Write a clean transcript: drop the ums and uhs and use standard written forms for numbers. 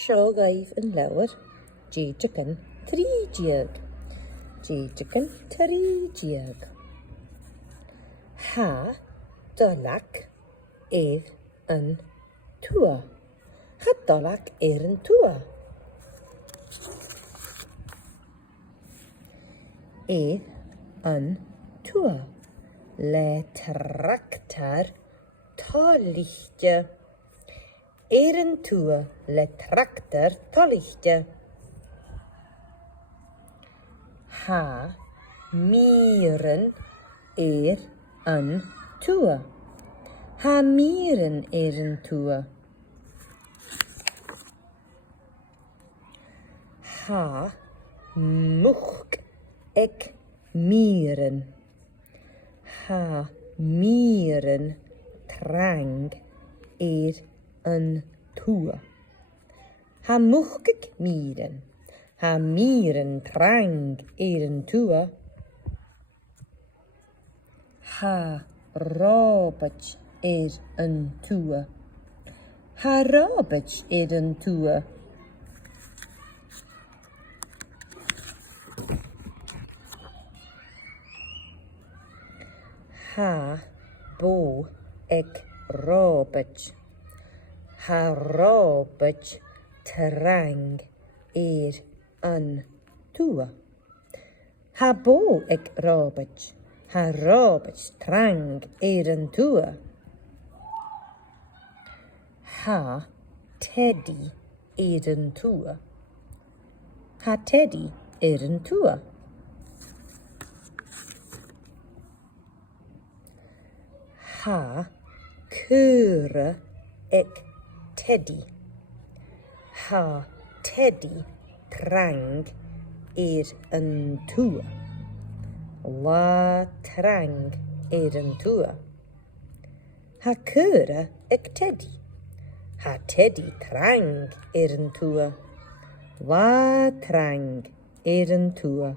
Seo gaif yn lawer. Dèideagan 30. Dèideagan 30. Ha dolac yn tua. Ha dolac yn tua. Yn tua. Le tractor tolichtje. Yn tua. Le tractor tolichtje. Ha mieren yn tua. Ha mieren yn tua. Ha mwch mieren. Ha mieren trang yn tua. Ha mwch mieren. Ha mieren trang yn tua. Ha robert yn tua. Ha robert yn tua. Ha bo robert. Ha robert trang yn tua. Ha bo robert. Ha robert trang yn tua. Ha teddy yn tua. Ha teddy yn tua. Ha cura teddy. Ha teddy trang yn tua. La trang yn tua. Ha cura teddy. Ha teddy trang yn tua. La trang yn tua.